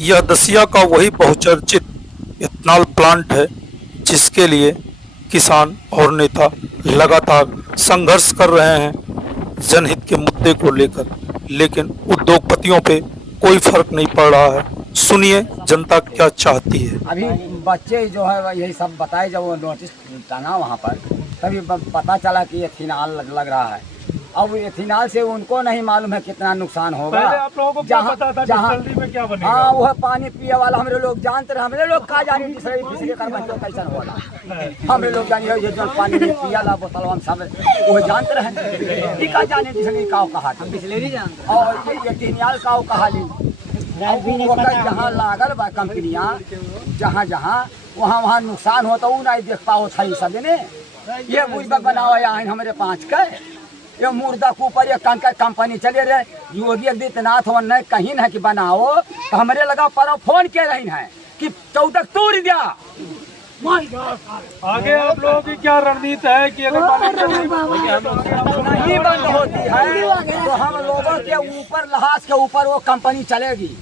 यह दसिया का वही बहुचर्चित इथेनॉल प्लांट है जिसके लिए किसान और नेता लगातार संघर्ष कर रहे हैं जनहित के मुद्दे को लेकर, लेकिन उद्योगपतियों पे कोई फर्क नहीं पड़ रहा है। सुनिए जनता क्या चाहती है। अभी बच्चे जो है यही सब बताए, जब वो नोटिस टाना वहाँ पर तभी पता चला कि एथेनॉल लग रहा है। अब एथेनॉल से उनको नहीं मालूम है कितना नुकसान होगा। पहले आप लोगों को क्या पता था जल्दी में क्या बनेगा? हाँ, वो पानी पिए वाला हमरे लोग जानते रहे। हमरे लोग कहा जाने तीसरे कर बच्चों कैसा होगा। हमरे लोग जानिए ये जो पानी नहीं पिया ला बोतल हम सब वो जानते रहे। कहा जाने तीसरे काव कहा बिस्लेरी जानते और ये एथेनॉल काव कहा ली। जहाँ लागल बा कंपनियाँ जहाँ जहाँ वहाँ नुकसान होता वो नहीं देख पाओ था सब ने। ये बुझबक बनावा हमारे 5 का ये मुर्दा के ऊपर एक कंपनी चले रहे योगी आदित्यनाथ ने कहीं न कि बनाओ तो हमारे लगा पर फोन के रही है कि 14 तोड़ दिया। आगे आप लोगों की क्या रणनीति है कि अगर नहीं बंद होती है तो हम लोगों के ऊपर लहाज के ऊपर वो कंपनी चलेगी।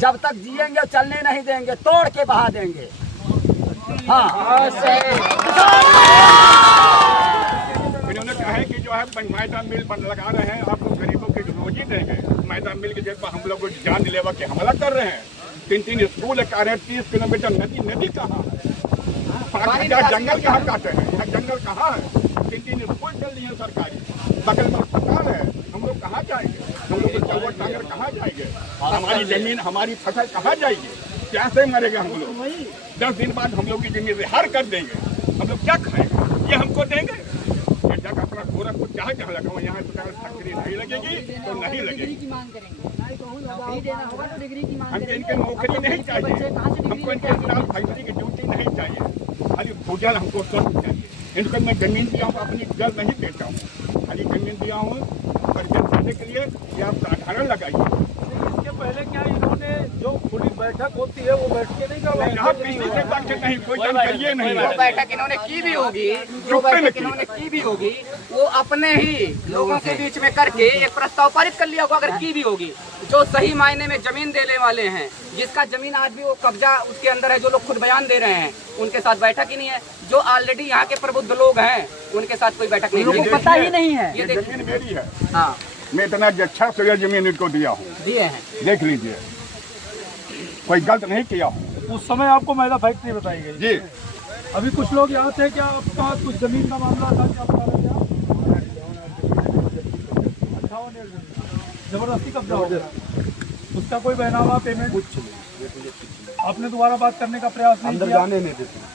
जब तक जिएंगे चलने नहीं देंगे, तोड़ के बहा देंगे। हाँ, इन्होंने कहा है कि जो है मैदा मिल बन लगा रहे हैं, आप लोग गरीबों की रोजी देंगे। मैदा मिल के जगह हम लोग जान लेवा के हमला कर रहे हैं। 3 स्कूल कह रहे हैं, 30 किलोमीटर नदी कहाँ है? जंगल कहाँ काटे हैं? यहाँ जंगल कहाँ है? 3 स्कूल चल रही है सरकारी, बगल में अस्पताल है। हम लोग कहाँ जाएंगे? हम लोग चलवर टांगर कहाँ जाएंगे? हमारी जमीन हमारी फसल कहाँ जाएगी? कैसे मरेगा हम लोग? 10 दिन बाद हम लोग की जमीन रिहार कर देंगे। हम लोग क्या खाएंगे? ये हमको देंगे? जगह अपना गोरखपुर जहाँ जहाँ लगा हुआ, यहाँ फैक्ट्री नहीं लगेगी तो नहीं लगेगी। हमको इनके नौकरी नहीं चाहिए, हमको इनके खिलाफ फैक्ट्री की ड्यूटी नहीं चाहिए। खाली भूजल हमको सब चाहिए। इनको मैं जमीन दिया हूँ, अपनी जल नहीं देता हूँ। खाली जमीन दिया हूँ कर्जन देने के लिए, ये आप साधारण लगाइए। इसके पहले क्या इन्होंने जो खुली बैठक होती है वो बैठ के नहीं नहीं, कोई जानकारी नहीं। जो बैठक इन्होंने की भी होगी, जो बैठक इन्होंने की भी होगी, वो अपने ही लोगों के बीच में करके एक प्रस्ताव पारित कर लिया होगा। अगर की भी होगी, जो सही मायने में जमीन देने वाले हैं, जिसका जमीन आज भी वो कब्जा उसके अंदर है, जो लोग खुद बयान दे रहे हैं, उनके साथ बैठक ही नहीं है। जो ऑलरेडी यहाँ के प्रबुद्ध लोग हैं, उनके साथ कोई बैठक नहीं है, पता ही नहीं है। ये जमीन मेरी है। हाँ, मैं इतना अच्छा से जमीन इनको दिया हूँ, दिए हैं, देख लीजिए, कोई गलत नहीं किया हूँ। उस समय आपको मैदा फैक्ट्री बताई गई जी। अभी कुछ लोग यहाँ थे, क्या आपका कुछ जमीन का मामला था? क्या बता रहे थे? जबरदस्ती कब्जा हो गया, उसका कोई बहनावा पेमेंट कुछ नहीं। आपने दोबारा बात करने का प्रयास नहीं किया? जाने नहीं देते,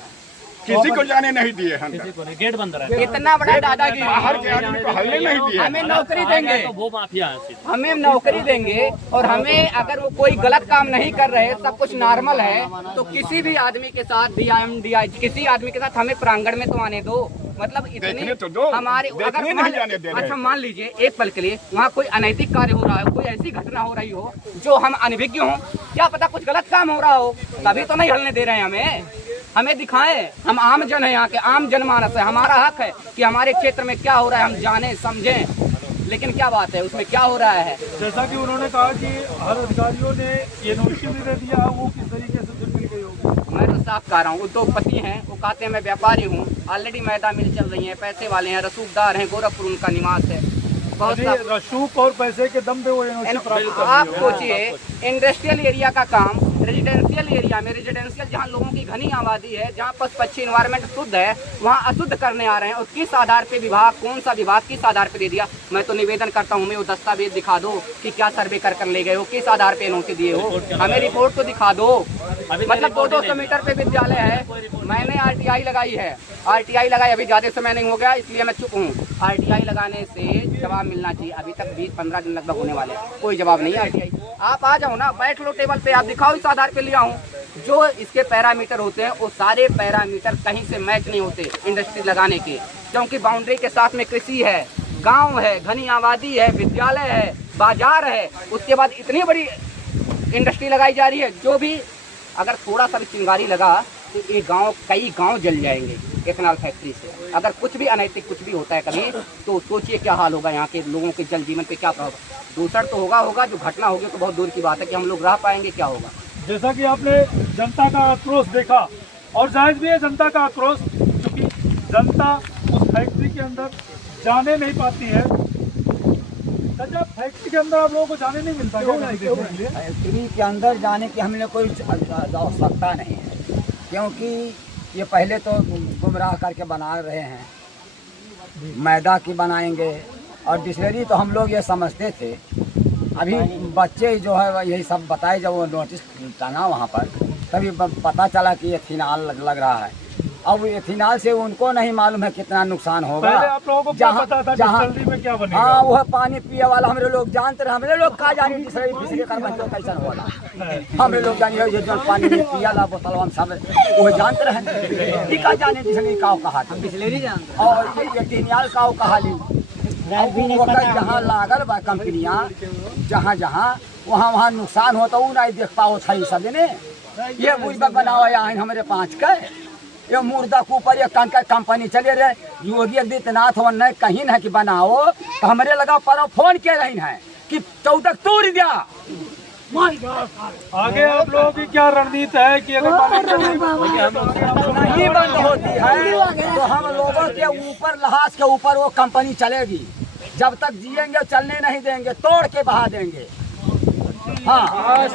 किसी को जाने नहीं दिए हम। गेट बंद रहा है। इतना बड़ा दादागिरी। बाहर के आदमी को हल्ले नहीं दिए। हमें नौकरी देंगे, वो माफिया हमें नौकरी देंगे, और हमें अगर वो कोई गलत काम नहीं कर रहे, सब कुछ नॉर्मल है, तो किसी भी आदमी के साथ DIM किसी आदमी के साथ हमें प्रांगण में तो आने दो। मतलब इतनी तो दो, हमारे अगर नहीं जाने दे रहे। अच्छा मान लीजिए एक पल के लिए वहाँ कोई अनैतिक कार्य हो रहा है, कोई ऐसी घटना हो रही हो जो हम अनभिज्ञ हों, क्या पता कुछ गलत काम हो रहा हो, तभी तो नहीं हलने दे रहे हैं। हमें दिखाएं, हम आम जन है, यहाँ के आम जनमानस है, हमारा हक है कि हमारे क्षेत्र में क्या हो रहा है हम जाने समझें। लेकिन क्या बात है, उसमें क्या हो रहा है? जैसा कि उन्होंने कहा कि हर अधिकारियों ने ये नोटिस भी दे दिया, वो किस तरीके से फिर मिल गई होगी? मैं तो साफ कह रहा हूँ, उद्योगपति हैं, वो कहते हैं मैं व्यापारी हूँ, ऑलरेडी मैदा मिल चल रही है, पैसे वाले हैं, रसूखदार हैं, गोरखपुर उनका निवास है। बहुत रसूख और पैसे के दम पे वो आप सोचिए, इंडस्ट्रियल एरिया का काम रेजिडेंशियल एरिया में, रेजिडेंशियल जहाँ लोगों की घनी आबादी है, जहाँ पशु पक्षी इन्वायरमेंट शुद्ध है, वहाँ अशुद्ध करने आ रहे हैं। और किस आधार पे विभाग, कौन सा विभाग किस आधार पे दे दिया? मैं तो निवेदन करता हूँ, मैं वो दस्तावेज दिखा दो कि क्या सर्वे कर ले गए हो, किस आधार पे एनओसी दिए हो, हमें रिपोर्ट तो दिखा दो। मतलब 200 मीटर पे विद्यालय है, मैंने RTI लगाई है, RTI लगाई, अभी ज़्यादा समय नहीं हो गया इसलिए मैं चुप हूँ। RTI लगाने से जवाब मिलना चाहिए, अभी तक 20-15 दिन लगभग होने वाले हैं, कोई जवाब नहीं है। RTI आप आ जाओ ना, बैठ लो टेबल पे, आप दिखाओ इस आधार पे लिया हूँ। जो इसके पैरामीटर होते हैं वो सारे पैरामीटर कहीं से मैच नहीं होते इंडस्ट्री लगाने के, क्योंकि बाउंड्री के साथ में कृषि है, गांव है, घनी आबादी है, विद्यालय है, बाजार है, उसके बाद इतनी बड़ी इंडस्ट्री लगाई जा रही है। जो भी अगर थोड़ा सा भी चिंगारी लगा तो ये कई गांव जल जाएंगे एथेनॉल फैक्ट्री से। अगर कुछ भी अनैतिक कुछ भी होता है कभी, तो सोचिए क्या हाल होगा, यहाँ के लोगों के जल जीवन पे क्या प्रभाव। दूसरा तो होगा, जो घटना होगी तो बहुत दूर की बात है कि हम लोग रह पाएंगे, क्या होगा। जैसा कि आपने जनता का आक्रोश देखा, और जायज भी है जनता का आक्रोश, क्योंकि जनता उस फैक्ट्री के अंदर जाने नहीं पाती है। चाचा, फैक्ट्री के अंदर आप लोगों को जाने नहीं मिलता क्या? फैक्ट्री के अंदर जाने की हमने कोई आवश्यकता नहीं है, क्योंकि ये पहले तो गुमराह करके बना रहे हैं, मैदा की बनाएंगे। और डिस्टिलरी तो हम लोग ये समझते थे, अभी बच्चे जो है यही सब बताए, जब वो नोटिस टांगा वहाँ पर तभी पता चला कि एथिनॉल लग रहा है। अब एथिनॉल से उनको नहीं मालूम है कितना नुकसान होगा। पहले आप लोगों को क्या पता था डिस्टिलरी में क्या बनेगा? हाँ, वह पानी पिए वाला हमरे लोग जानते रहे, हमरे लोग कहा जाने डिस्टिलरी पिछले कर बच्चों कैसा होला, हमरे लोग जानिए ये जो पानी में पिया ला बोतल हम सब वो जानते रहे, का जाने डिस्टिलरी का कहा था, डिस्टिलरी जानते, और एथिनॉल का कहा ली। जहाँ लागल बा कंपनियाँ, जहाँ जहाँ वहाँ नुकसान होता वो नहीं देख पाओ था सब ने। ये बुझा बनावा यहाँ हमारे 5 का ये मुर्दा के ऊपर ये कंपनी चले रहे, योगी आदित्यनाथ नहीं कहीं है कि बनाओ, तो हमारे लगा पर फोन के रही है कि 14 तोड़ दिया। आगे आप लोगों की क्या रणनीति है कि अगर नहीं बंद होती है तो हम लोगों के ऊपर लहाज के ऊपर वो कंपनी चलेगी, जब तक जिएंगे चलने नहीं देंगे, तोड़ के बहा देंगे। हाँ, इस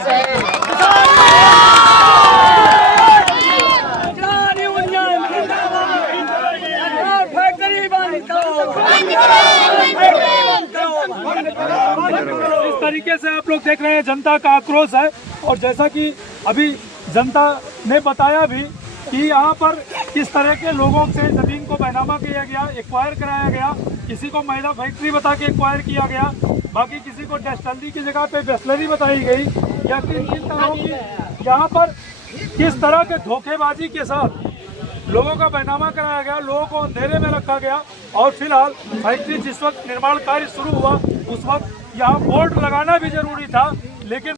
तरीके से आप लोग देख रहे हैं जनता का आक्रोश है। और जैसा कि अभी जनता ने बताया भी कि यहाँ पर किस तरह के लोगों से ज़मीन को बैनामा किया गया, एक्वायर कराया गया, किसी को मैदा फैक्ट्री बता के एक्वायर किया गया, बाकी किसी को डिस्टिलरी की जगह पे डिस्टिलरी बताई गई, या कि इन तरह की यहाँ पर किस तरह के धोखेबाजी के साथ लोगों का बैनामा कराया गया, लोगों को अंधेरे में रखा गया। और फिलहाल फैक्ट्री जिस वक्त निर्माण कार्य शुरू हुआ उस वक्त यहाँ बोर्ड लगाना भी जरूरी था, लेकिन